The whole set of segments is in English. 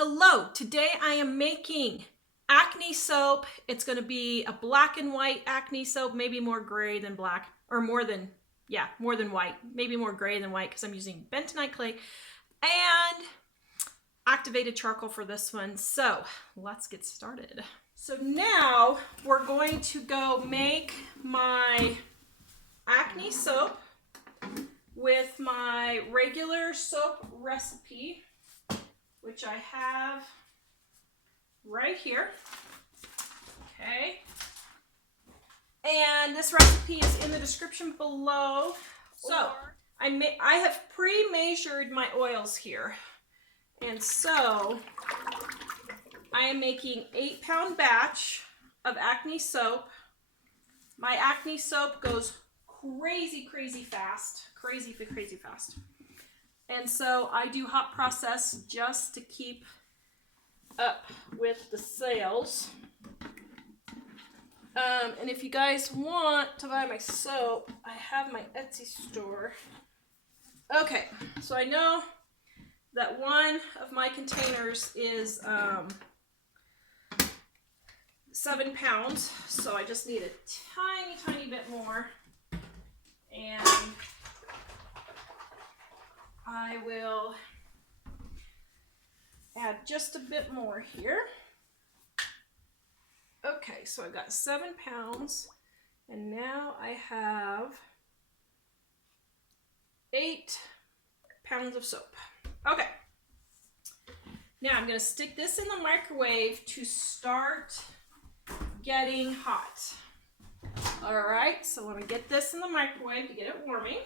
Hello, today I am making Acne soap. It's going to be a black and white Acne soap, maybe more gray than black, or more than white, maybe more gray than white because I'm using bentonite clay and activated charcoal for this one. So let's get started. So now we're going to go make my Acne soap with my regular soap recipe, which I have right here. Okay. And this recipe is in the description below. So I have pre-measured my oils here. And so I am making 8-pound batch of Acne soap. My Acne soap goes crazy fast. Crazy fast. And so I do hot process just to keep up with the sales. And if you guys want to buy my soap, I have my Etsy store. Okay, so I know that one of my containers is 7 pounds, so I just need a tiny bit more. And I will add just a bit more here. Okay, so I've got 7 pounds, and now I have 8 pounds of soap. Okay, now I'm going to stick this in the microwave to start getting hot. All right, so let me get this in the microwave to get it warming.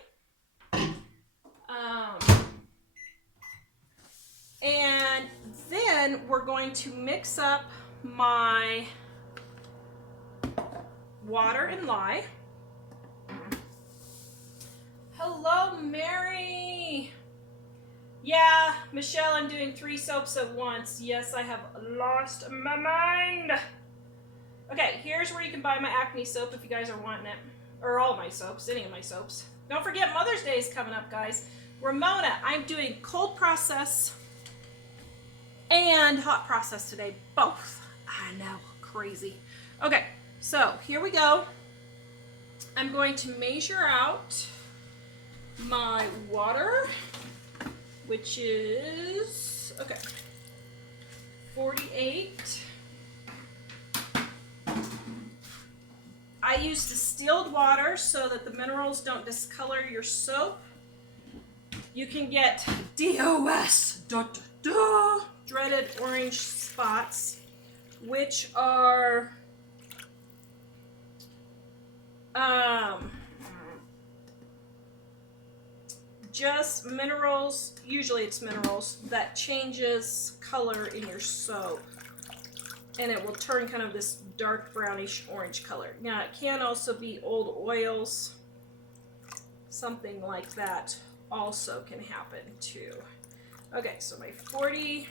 And then we're going to mix up my water and lye. Hello, Mary. Yeah, Michelle, I'm doing 3 soaps at once. Yes, I have lost my mind. Okay, here's where you can buy my Acne soap if you guys are wanting it. Or all my soaps, any of my soaps. Don't forget Mother's Day is coming up, guys. Ramona, I'm doing cold process and hot process today. Both. I know, crazy. Okay, so here we go. I'm going to measure out my water, which is, 48. I use distilled water so that the minerals don't discolor your soap. You can get DOS, dreaded orange spots, which are just minerals, usually it's minerals, that changes color in your soap. And it will turn kind of this dark brownish orange color. Now it can also be old oils, something like that also can happen too. Okay, so my 48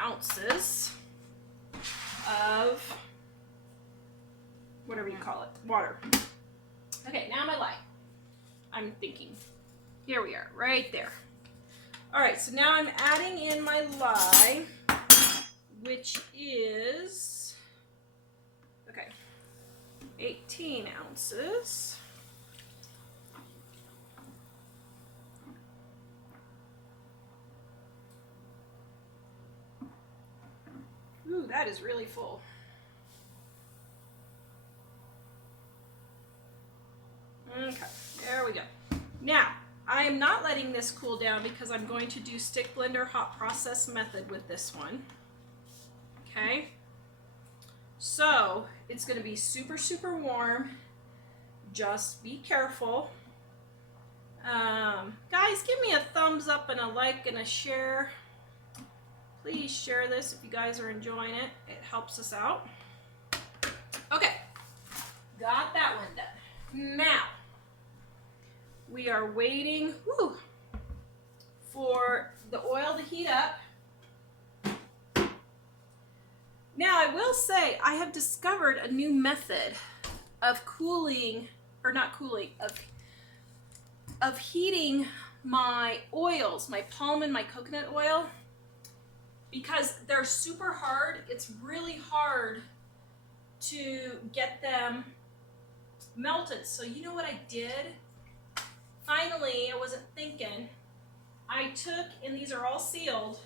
ounces of whatever you call it, water. Okay, now my lye. I'm thinking, here we are, right there. All right, so now I'm adding in my lye, which is, 18 ounces. Ooh, that is really full. Okay, there we go. Now, I am not letting this cool down because I'm going to do stick blender hot process method with this one. Okay, so it's going to be super warm. Just be careful. Guys, give me a thumbs up and a like and a share. Please share this if you guys are enjoying it. It helps us out. Okay, got that one done. Now, we are waiting for the oil to heat up. Now, I will say I have discovered a new method of cooling, or not cooling, of heating my oils, my palm and my coconut oil, because they're super hard. It's really hard to get them melted. So you know what I did? Finally, I wasn't thinking. I took, and these are all sealed,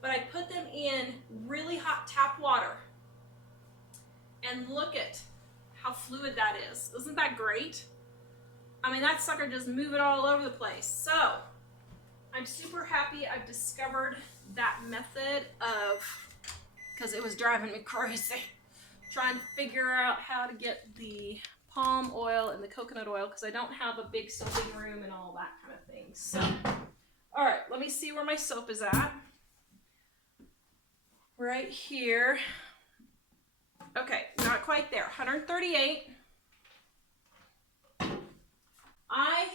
but I put them in really hot tap water. And look at how fluid that is. Isn't that great? I mean, that sucker just moving all over the place. So I'm super happy I've discovered that method of, because it was driving me crazy, trying to figure out how to get the palm oil and the coconut oil, because I don't have a big soaping room and all that kind of thing. So, all right, let me see where my soap is at. Right here. Okay, not quite there. 138. I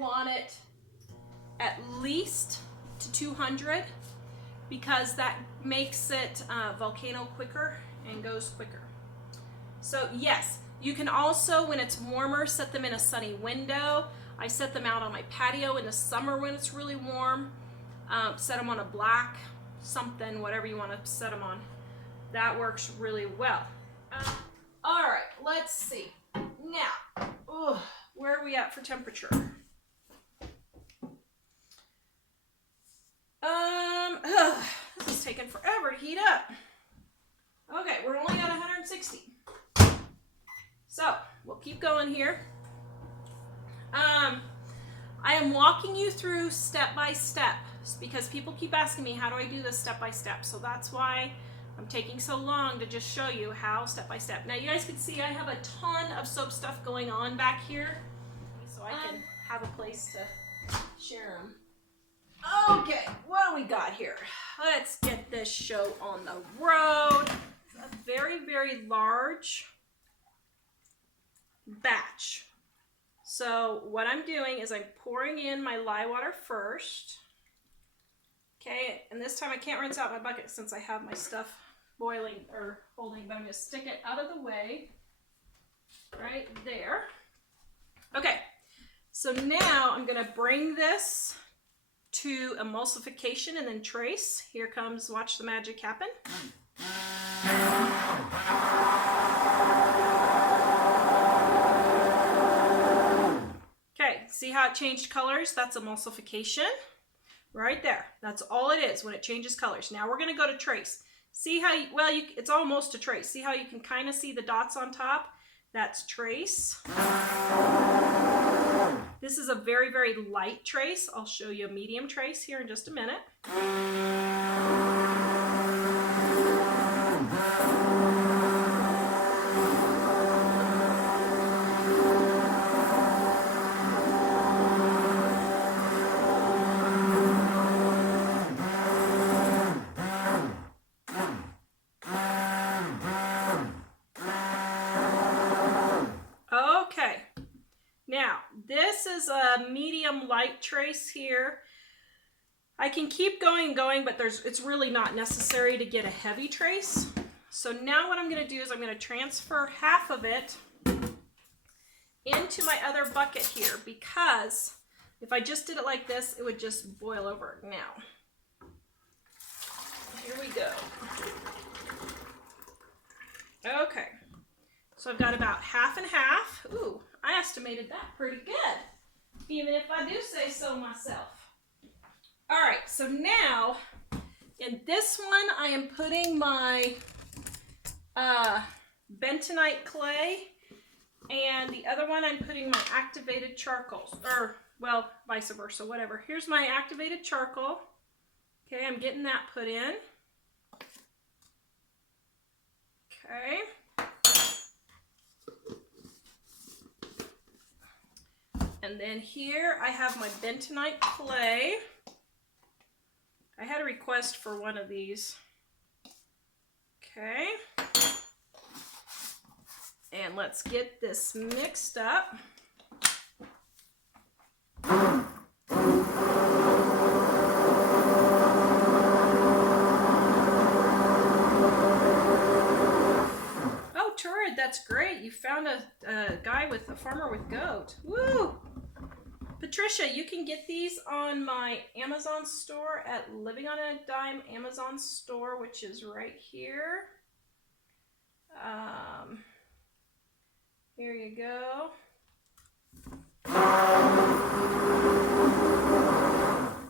want it at least to 200 because that makes it Volcano quicker and goes quicker. So yes, you can also, when it's warmer, set them in a sunny window. I set them out on my patio in the summer when it's really warm. Set them on a black something, whatever you want to set them on. That works really well. All right, let's see. Now, where are we at for temperature? This is taking forever to heat up. Okay, we're only at 160. So, we'll keep going here. I am walking you through step by step because people keep asking me, how do I do this step by step? So that's why I'm taking so long to just show you how step by step. Now you guys can see I have a ton of soap stuff going on back here, so I can have a place to share them. Okay, what do we got here? Let's get this show on the road. It's a very, very large batch. So what I'm doing is I'm pouring in my lye water first. Okay, and this time I can't rinse out my bucket since I have my stuff boiling or holding, but I'm going to stick it out of the way right there. Okay, so now I'm going to bring this to emulsification and then trace. Here comes, watch the magic happen. Okay, see how it changed colors? That's emulsification right there. That's all it is when it changes colors. Now we're going to go to trace. See how, it's almost a trace. See how you can kind of see the dots on top? That's trace. This is a very, very light trace. I'll show you a medium trace here in just a minute. This is a medium light trace here. I can keep going, but it's really not necessary to get a heavy trace. So now what I'm going to do is I'm going to transfer half of it into my other bucket here, because if I just did it like this, it would just boil over. Now, here we go. Okay, so I've got about half and half. Ooh, I estimated that pretty good, even if I do say so myself. All right, so now in this one, I am putting my bentonite clay, and the other one I'm putting my activated charcoal, or well, vice versa, whatever. Here's my activated charcoal. Okay, I'm getting that put in. Okay. And then here I have my bentonite clay. I had a request for one of these. Okay. And let's get this mixed up. Oh, Turid, that's great. You found a guy with a farmer with goat. Woo! Patricia, you can get these on my Amazon store at Living on a Dime Amazon store, which is right here. Here you go.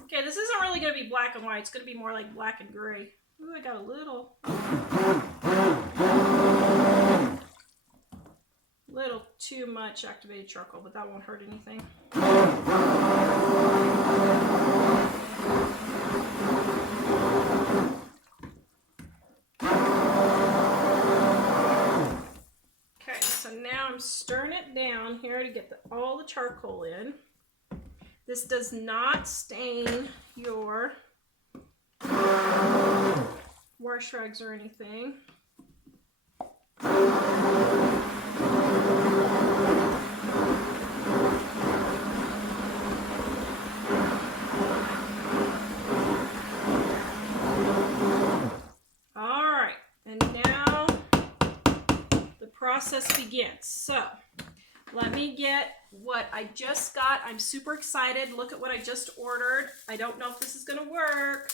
Okay, this isn't really going to be black and white. It's going to be more like black and gray. Ooh, I got a little too much activated charcoal, but that won't hurt anything. Okay, so now I'm stirring it down here to get all the charcoal in. This does not stain your wash rags or anything. All right, and now the process begins. So let me get what I just got. I'm super excited. Look at what I just ordered. I don't know if this is going to work.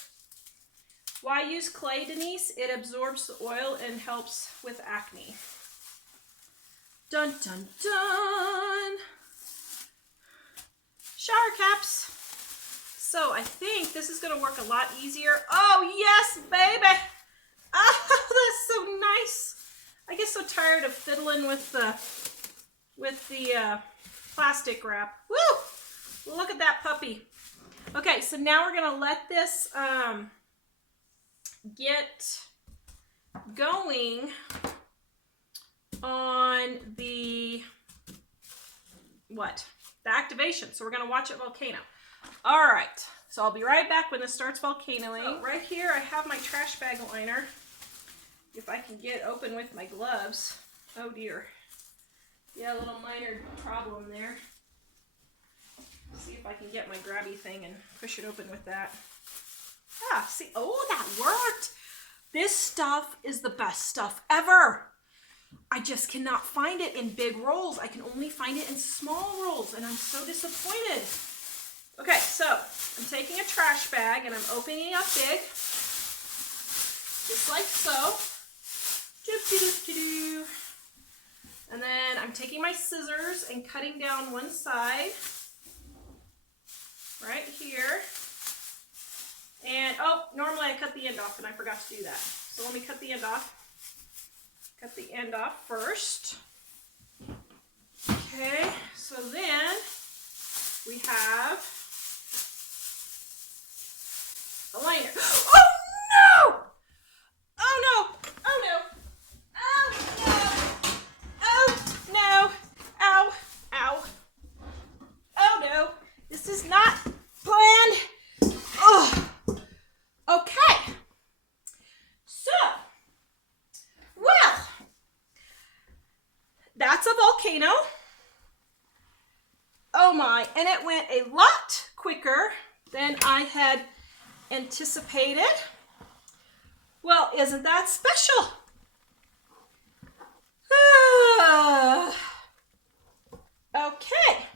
Why use clay, Denise? It absorbs the oil and helps with acne. Dun, dun, dun. Shower caps. So I think this is going to work a lot easier. Oh, yes, baby. Oh, that's so nice. I get so tired of fiddling with the plastic wrap. Woo! Look at that puppy. Okay, so now we're going to let this get going on the activation. So we're going to watch it volcano. All right, so I'll be right back when this starts volcanoing. So right here I have my trash bag liner. If I can get open with my gloves. Oh dear. Yeah, a little minor problem there. See if I can get my grabby thing and push it open with that. Ah, see, oh, that worked. This stuff is the best stuff ever. I just cannot find it in big rolls. I can only find it in small rolls, and I'm so disappointed. Okay, so I'm taking a trash bag, and I'm opening it up big, just like so. And then I'm taking my scissors and cutting down one side, right here. And, oh, normally I cut the end off, and I forgot to do that. So let me cut the end off. Cut the end off first. Okay, so then we have a liner. Oh, no! Oh, no! Oh, no! Oh, no! Oh, no! Ow! Ow! Oh, no! This is not planned. Oh! Okay, so, well, that's a volcano. Oh my, and it went a lot quicker than I had anticipated. Well, isn't that special? Okay,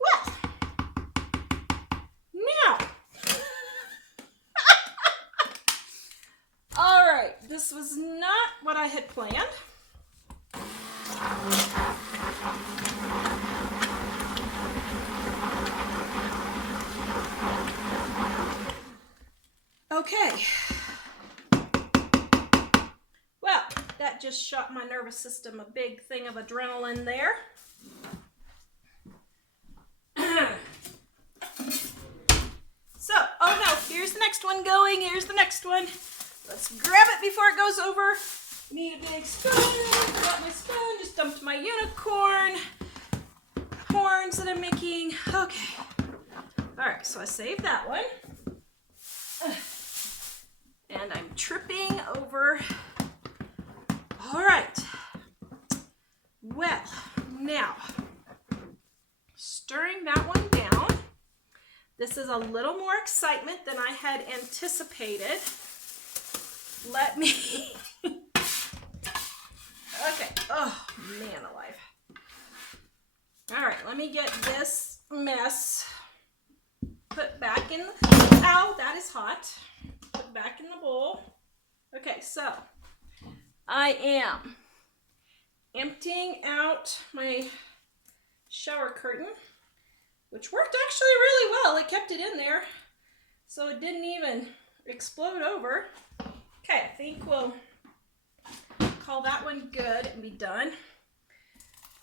well, now, all right, this was not what I had planned. Okay. Well, that just shot my nervous system a big thing of adrenaline there. So, oh no, here's the next one going. Here's the next one. Let's grab it before it goes over. Need a big spoon. Forgot my spoon. Just dumped my unicorn horns that I'm making. Okay. All right, so I saved that one. And I'm tripping over. All right. Well, now, stirring that one down. This is a little more excitement than I had anticipated. Let me... Okay. Oh, man alive. All right, let me get this mess put back in the, ow, that is hot. Put back in the bowl. Okay, so I am emptying out my shower curtain, which worked actually really well. It kept it in there, so it didn't even explode over. Okay, I think we'll call that one good and be done.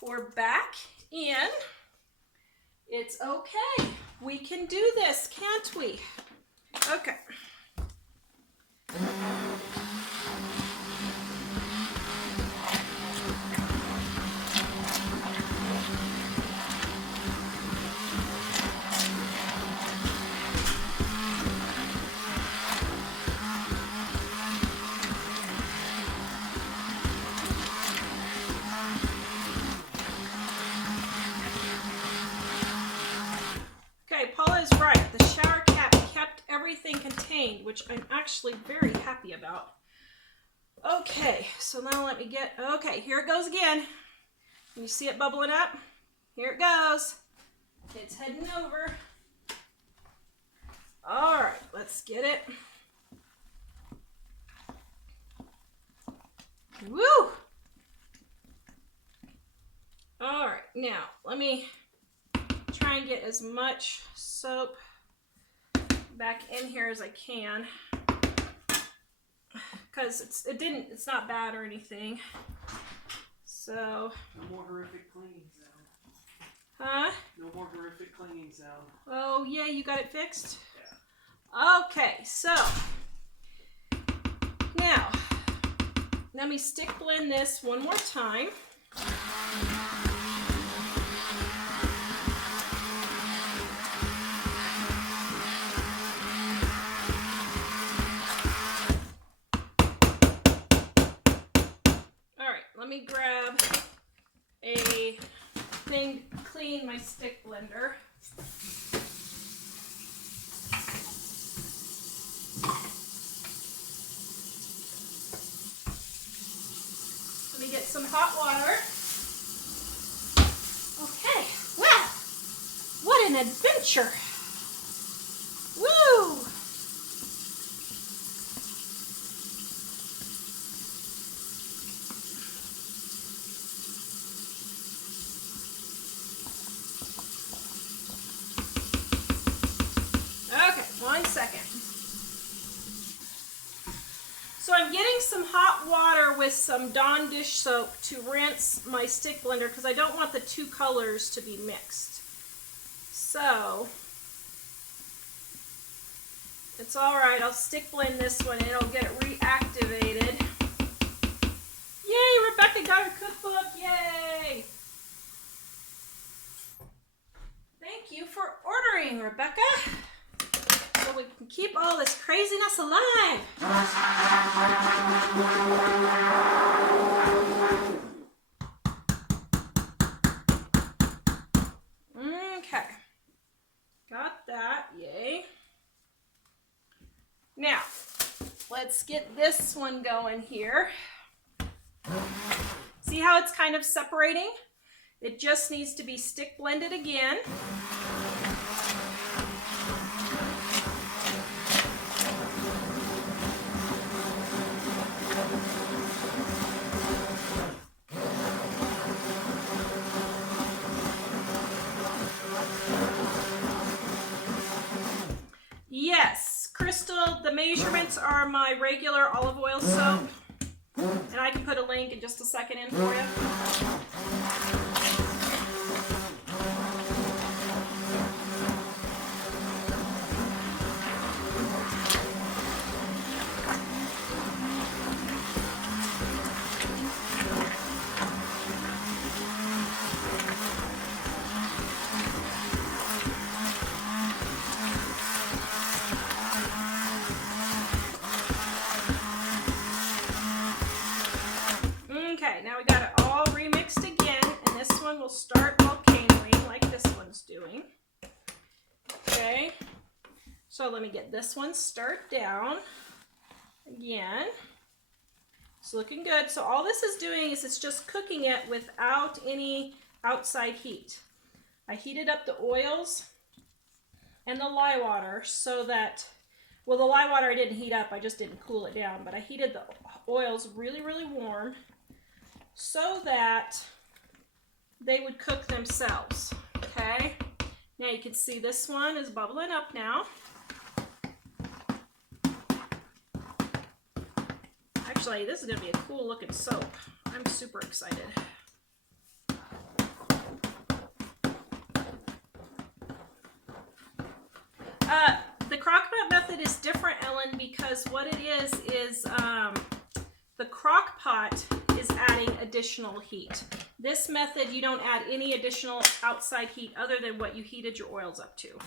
Pour back in. It's okay. We can do this, can't we? Okay. Okay, Paula is right. The shower cap kept everything contained, which I'm actually very happy about. Okay, so now let me get, okay, here it goes again. Can you see it bubbling up? Here it goes. It's heading over. All right, let's get it. Woo! All right, now let me try and get as much soap back in here as I can, because it's not bad or anything. So no more horrific clinging sound. Huh? No more horrific clinging sound. Oh yeah, you got it fixed? Yeah. Okay, so now let me stick blend this one more time. Let me grab a thing to clean my stick blender. Let me get some hot water. Okay, wow, what an adventure. Woo! So I'm getting some hot water with some Dawn dish soap to rinse my stick blender because I don't want the two colors to be mixed. So it's all right. I'll stick blend this one and it'll get it reactivated. Yay, Rebecca got her cookbook. Yay. Thank you for ordering, Rebecca. So we can keep all this craziness alive. Okay. Got that. Yay. Now, let's get this one going here. See how it's kind of separating? It just needs to be stick blended again. Yes, Crystal, the measurements are my regular olive oil soap. And I can put a link in just a second in for you. Okay, now we got it all remixed again, and this one will start volcanoing like this one's doing. Okay, so let me get this one stirred down again. It's looking good. So all this is doing is it's just cooking it without any outside heat. I heated up the oils and the lye water so that, well, the lye water I didn't heat up, I just didn't cool it down, but I heated the oils really, really warm so that they would cook themselves, okay? Now you can see this one is bubbling up now. Actually, this is gonna be a cool looking soap. I'm super excited. The crock-pot method is different, Ellen, because what it is the crock pot is adding additional heat. This method, you don't add any additional outside heat other than what you heated your oils up to.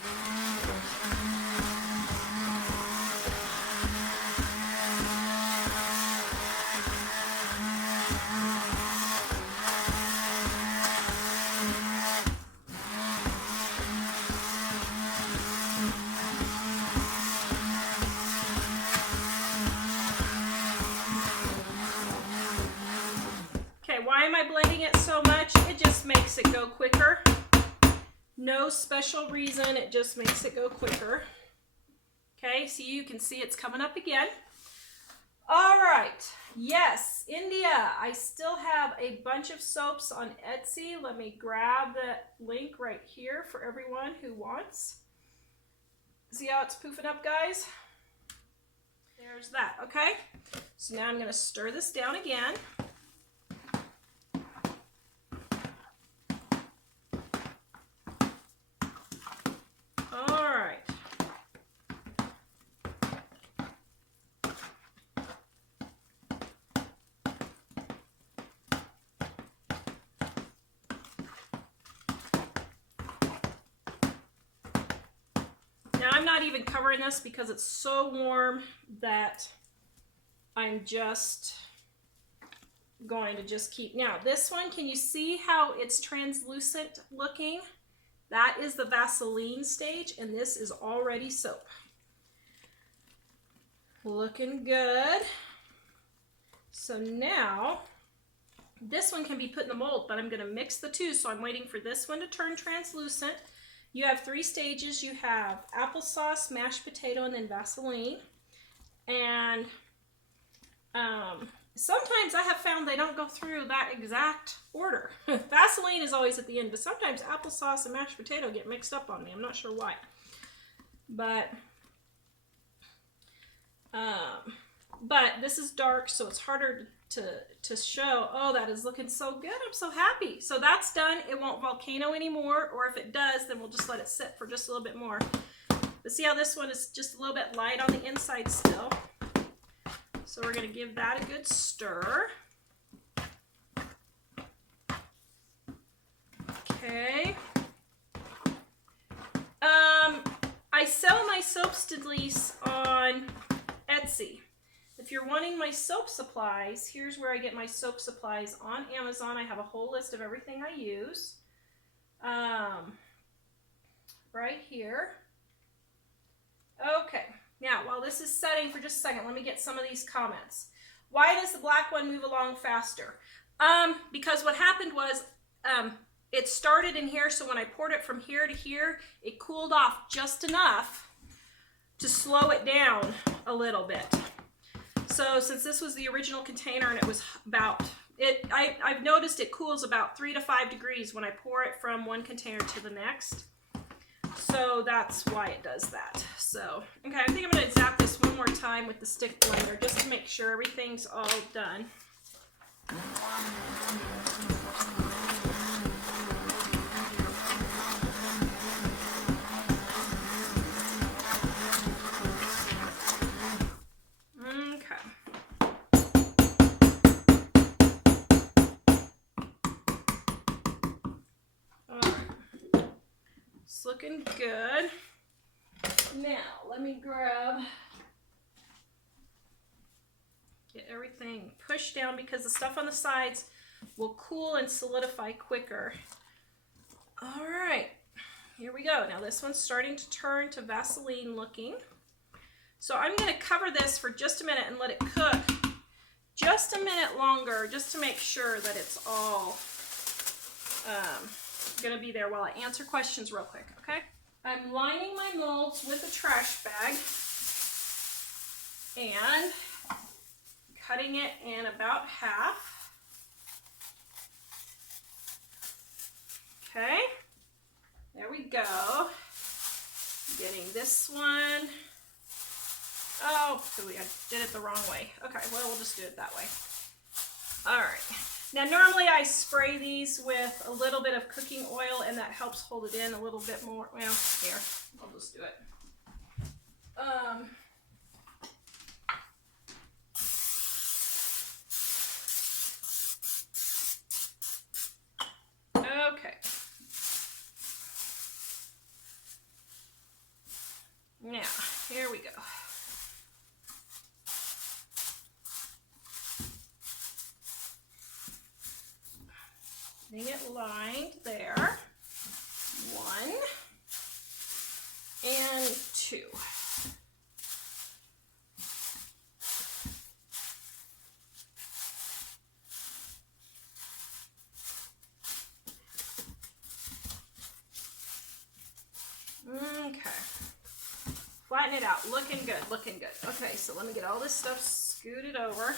Why am I blending it so much? It just makes it go quicker. No special reason, it just makes it go quicker. Okay, so you can see it's coming up again. All right, yes, India, I still have a bunch of soaps on Etsy. Let me grab that link right here for everyone who wants. See how it's poofing up, guys? There's that, okay? So now I'm gonna stir this down again. Now I'm not even covering this because it's so warm that I'm just going to just keep. Now this one, can you see how it's translucent looking? That is the Vaseline stage, and this is already soap. Looking good. So now this one can be put in the mold, but I'm going to mix the two, so I'm waiting for this one to turn translucent. You have 3 stages. You have applesauce, mashed potato, and then Vaseline. And sometimes I have found they don't go through that exact order. Vaseline is always at the end, but sometimes applesauce and mashed potato get mixed up on me. I'm not sure why. But this is dark, so it's harder to show. Oh, that is looking so good. I'm so happy. So that's done. It won't volcano anymore, or if it does, then we'll just let it sit for just a little bit more. But see how this one is just a little bit light on the inside still. So we're going to give that a good stir. Okay. I sell my soaps to lease on Etsy. If you're wanting my soap supplies, here's where I get my soap supplies on Amazon. I have a whole list of everything I use. Right here. Okay, now while this is setting for just a second, let me get some of these comments. Why does the black one move along faster? Because what happened was it started in here, so when I poured it from here to here, it cooled off just enough to slow it down a little bit. So since this was the original container and it was about, I've noticed it cools about 3 to 5 degrees when I pour it from one container to the next. So that's why it does that. So, okay, I think I'm going to zap this one more time with the stick blender just to make sure everything's all done. Looking good. Now let me get everything pushed down because the stuff on the sides will cool and solidify quicker. All right, here we go. Now this one's starting to turn to Vaseline looking. So I'm going to cover this for just a minute and let it cook just a minute longer, just to make sure that it's all going to be there while I answer questions real quick, okay? I'm lining my molds with a trash bag and cutting it in about half. Okay, there we go. Getting this one. Oh, I did it the wrong way. Okay, well, we'll just do it that way. All right. Now, normally I spray these with a little bit of cooking oil, and that helps hold it in a little bit more. Well, here, I'll just do it. Okay. Now, here we go. Getting it lined there. 1 and 2. Okay. Flatten it out. Looking good, looking good. Okay, so let me get all this stuff scooted over.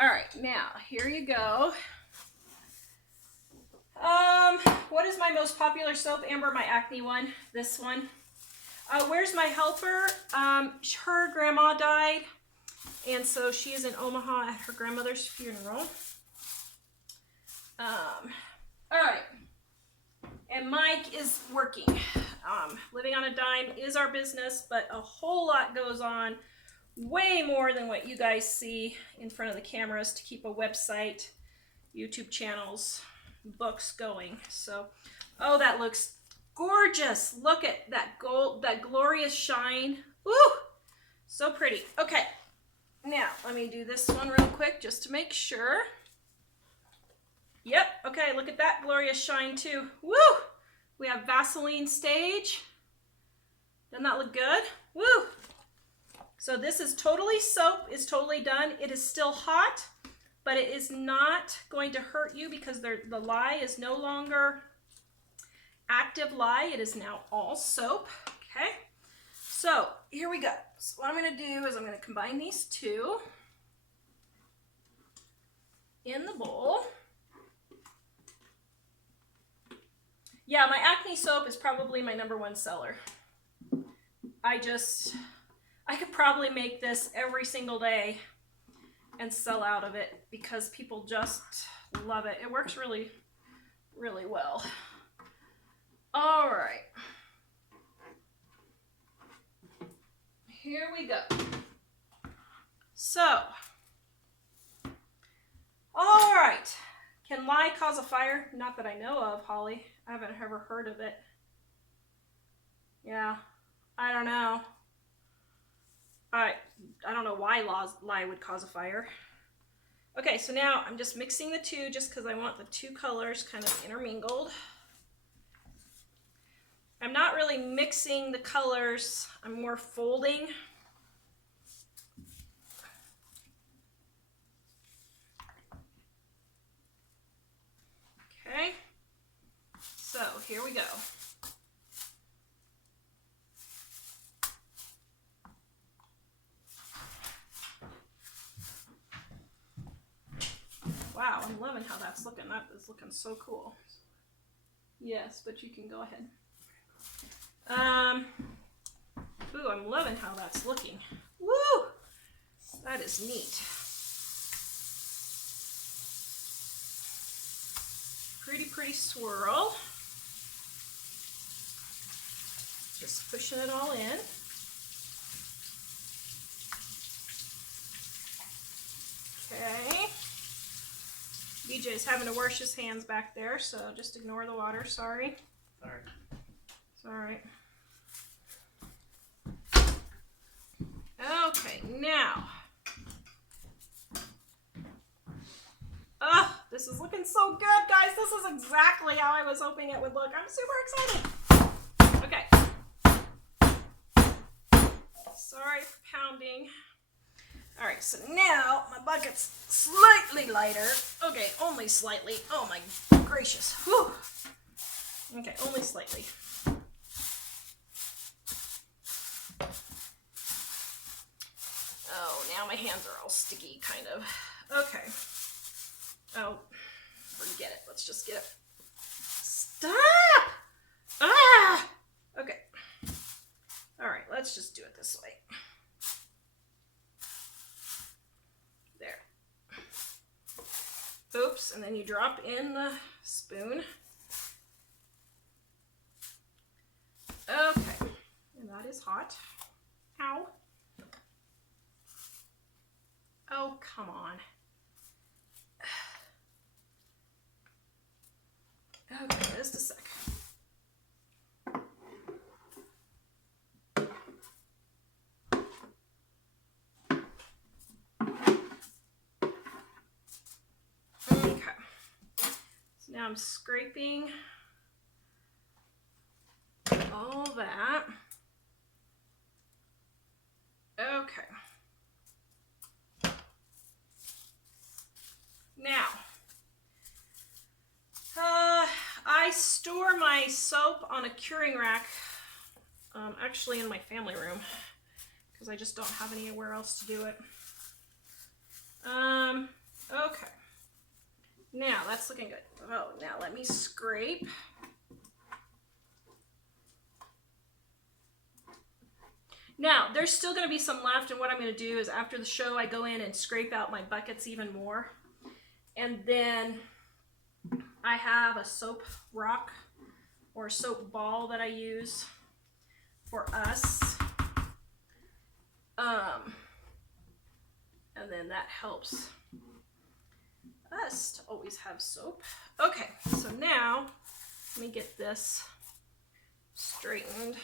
All right, now, here you go. What is my most popular soap, Amber? My Acne one. This one. Where's my helper? Her grandma died, and so she is in Omaha at her grandmother's funeral. All right. And Mike is working. Living on a dime is our business, but a whole lot goes on. Way more than what you guys see in front of the cameras to keep a website, YouTube channels, books going. So, oh, that looks gorgeous. Look at that gold, that glorious shine. Woo! So pretty. Okay, now let me do this one real quick just to make sure. Yep, okay, look at that glorious shine too. Woo! We have Vaseline stage. Doesn't that look good? Woo! So this is totally soap, is totally done. It is still hot, but it is not going to hurt you because the lye is no longer active lye. It is now all soap, okay? So here we go. So what I'm gonna do is I'm gonna combine these two in the bowl. Yeah, my Acne soap is probably my #1 seller. I could probably make this every single day and sell out of it because people just love it. It works really, really well. All right. Here we go. So, all right. Can lye cause a fire? Not that I know of, Holly. I haven't ever heard of it. Yeah, I don't know. I don't know why lye would cause a fire. Okay, so now I'm just mixing the two just because I want the two colors kind of intermingled. I'm not really mixing the colors. I'm more folding. Okay, so here we go. Wow, I'm loving how that's looking. That is looking so cool. Yes, but you can go ahead. Ooh, I'm loving how that's looking. Woo! That is neat. Pretty, pretty swirl. Just pushing it all in. Okay. BJ's having to wash his hands back there, so just ignore the water. Sorry. Sorry. It's all right. Okay, now. Oh, this is looking so good, guys. This is exactly how I was hoping it would look. I'm super excited. Okay. Sorry for pounding. All right, so now my bucket's slightly lighter. Okay, only slightly. Oh my gracious. Whew. Okay, only slightly. Oh, now my hands are all sticky, kind of. Okay. Oh, forget it. Let's just get it. Stop! Ah! Okay. All right, let's just do it this way. There. Oops, and then you drop in the spoon. Okay, and that is hot. Ow. Oh, come on. Okay, just a sec. Okay. So now I'm scraping all that. Okay. Now, I store my soap on a curing rack, actually in my family room, because I just don't have anywhere else to do it. Okay. Now, that's looking good. Oh, now let me scrape. Now, there's still going to be some left, and what I'm going to do is after the show, I go in and scrape out my buckets even more. And then I have a soap rock or soap ball that I use for us. And then that helps us to always have soap. Okay, so now let me get this straightened.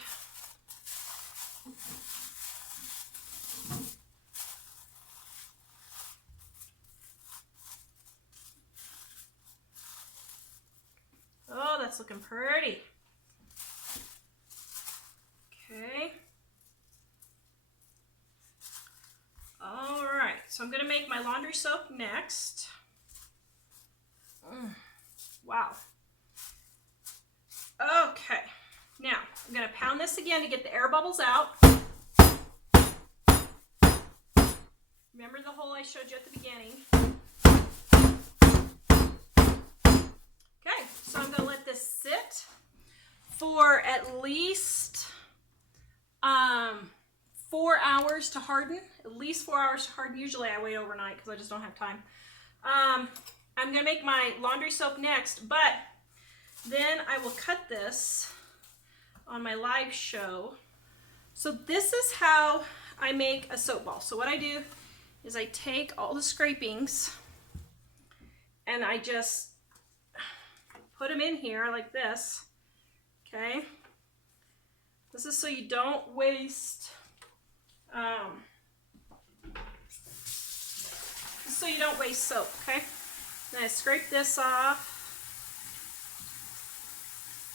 Oh, that's looking pretty. Okay. All right, so I'm gonna make my laundry soap next. Wow. Okay, now I'm gonna pound this again to get the air bubbles out. Remember the hole I showed you at the beginning. Okay, so I'm gonna let this sit for at least 4 hours to harden. At least 4 hours to harden. Usually I wait overnight because I just don't have time. I'm gonna make my laundry soap next, but then I will cut this on my live show. So this is how I make a soap ball. So what I do is I take all the scrapings and I just put them in here like this. Okay. This is so you don't waste soap, okay? Then I scrape this off.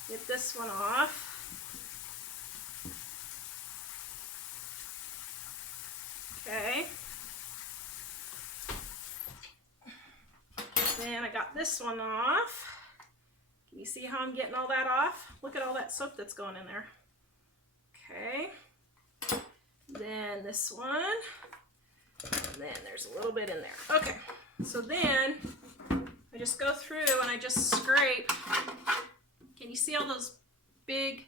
Get this one off. Okay. Then I got this one off. Can you see how I'm getting all that off? Look at all that soap that's going in there. Okay. Then this one. And then there's a little bit in there. Okay. So then I just go through and I just scrape. Can you see all those big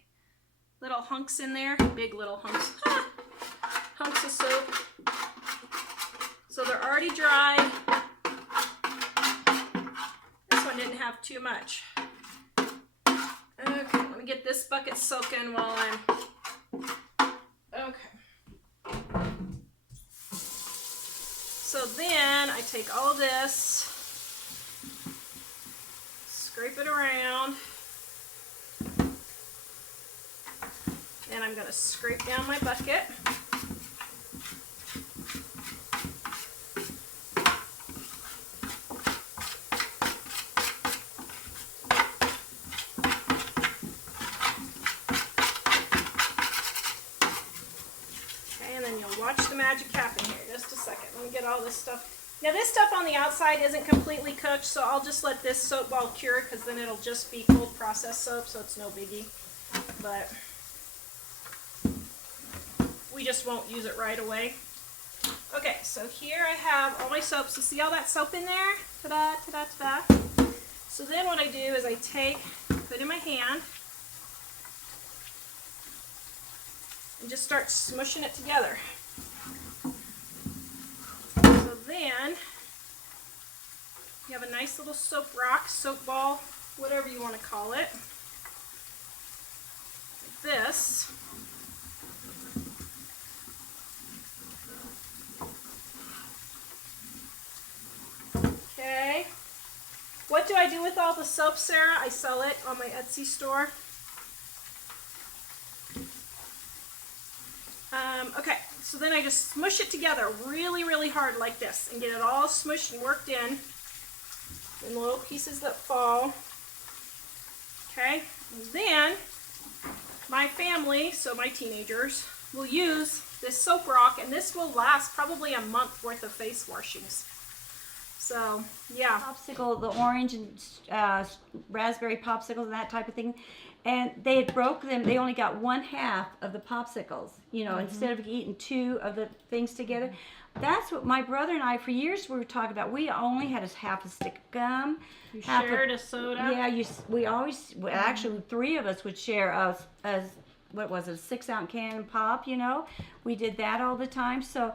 little hunks in there? Big little hunks. Hunks of soap. So they're already dry. This one didn't have too much. Okay, let me get this bucket soaking while I'm... Okay. So then I take all this, scrape it around, and I'm going to scrape down my bucket. Okay, and then you'll watch the magic happen here. Just a second. Let me get all this stuff Now this stuff on the outside isn't completely cooked, so I'll just let this soap ball cure because then it'll just be cold processed soap, so it's no biggie. But we just won't use it right away. Okay, so here I have all my soap. So see all that soap in there? Ta-da, ta-da, ta-da. So then what I do is I put in my hand, and just start smushing it together. So then you have a nice little soap rock, soap ball, whatever you want to call it. Like this. Okay. What do I do with all the soap, Sarah? I sell it on my Etsy store. Okay, so then I just smush it together really, really hard like this and get it all smushed and worked in the little pieces that fall. Okay, and then my family, so my teenagers, will use this soap rock, and this will last probably a month worth of face washings. So, yeah. Popsicle, the orange and raspberry popsicles and that type of thing. And they had broke them. They only got 1/2 of the popsicles, you know, instead of eating 2 of the things together. That's what my brother and I, for years, we were talking about. We only had a half a stick of gum. You shared a soda? Yeah, we always, actually 3 of us would share what was it, a 6-ounce can of pop, you know. We did that all the time. So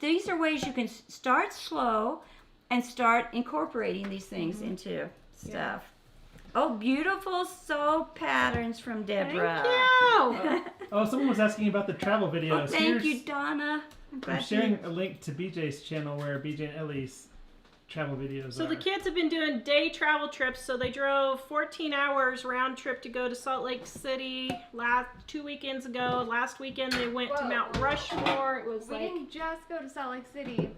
these are ways you can start slow and start incorporating these things into stuff. Yeah. Oh, beautiful soap patterns from Deborah. Thank you. Oh, someone was asking about the travel videos. Oh, thank you, Donna. I'm sharing a link to BJ's channel where BJ and Ellie's travel videos So are. the kids have been doing day travel trips. So they drove 14 hours round trip to go to Salt Lake City 2 weekends ago. Last weekend they went to Mount Rushmore. It was We didn't just go to Salt Lake City.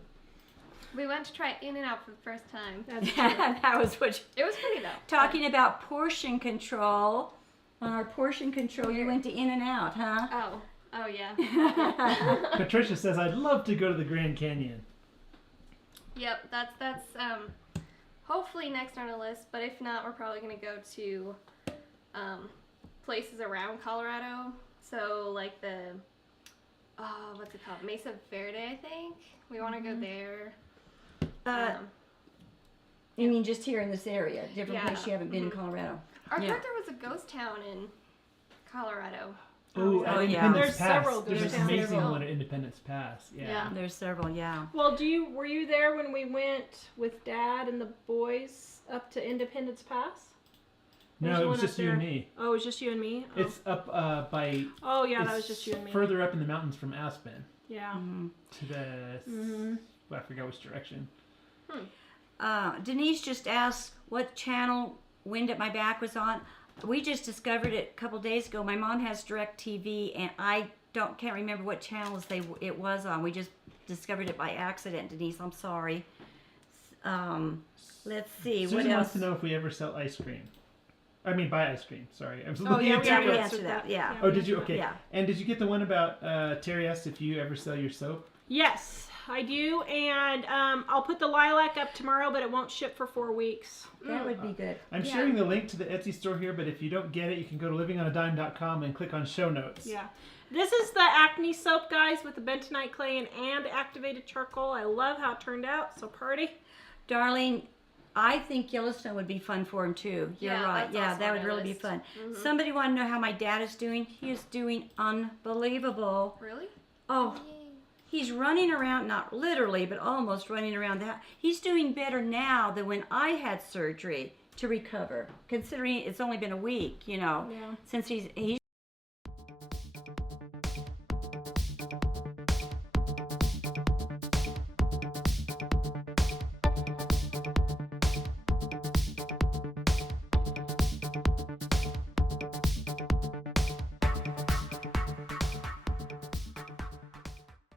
We went to try In-N-Out for the first time. That was what It was pretty though. talking about portion control. On our portion control, you went to In-N-Out, huh? Oh yeah. Patricia says, I'd love to go to the Grand Canyon. Yep, that's hopefully next on the list, but if not, we're probably gonna go to places around Colorado. So like what's it called? Mesa Verde, I think. We wanna go there. You mean just here in this area? Different Yeah. place you haven't been in Colorado? I heard there was a ghost town in Colorado. Oh, yeah. Independence There's Pass. several There's ghost this towns. amazing one at Independence Pass. Yeah. There's several, yeah. Well, were you there when we went with Dad and the boys up to Independence Pass? There's No, it one was up just you there. and me. Oh, it was just you and me? Oh, It's up by... oh yeah, that it's was just you and me. further up in the mountains from Aspen. Yeah. To the... Well, I forgot which direction. Denise just asked what channel Wind at My Back was on. We just discovered it a couple days ago. My mom has DirecTV, and I can't remember what channels it was on. We just discovered it by accident, Denise. I'm sorry. Let's see. Susan what wants else? to know if we ever sell ice cream. I mean, buy ice cream. Sorry. I'm Oh, yeah, we Yeah, already we answered answered that. Yeah. Oh, did you? Okay. Yeah. And did you get the one about Terry asked if you ever sell your soap? Yes, I do, and I'll put the lilac up tomorrow, but it won't ship for 4 weeks. That would be good. I'm sharing the link to the Etsy store here, but if you don't get it, you can go to livingonadime.com and click on show notes. Yeah. This is the Acne soap, guys, with the bentonite clay and activated charcoal. I love how it turned out, so party. Darling, I think Yellowstone would be fun for him too. You're Yeah, right. that's Yeah, also that on would my really be list. fun. Somebody want to know how my dad is doing? He is doing unbelievable. Really? Oh, he's running around, not literally, but almost running around that. He's doing better now than when I had surgery to recover, considering it's only been a week, you know, since he's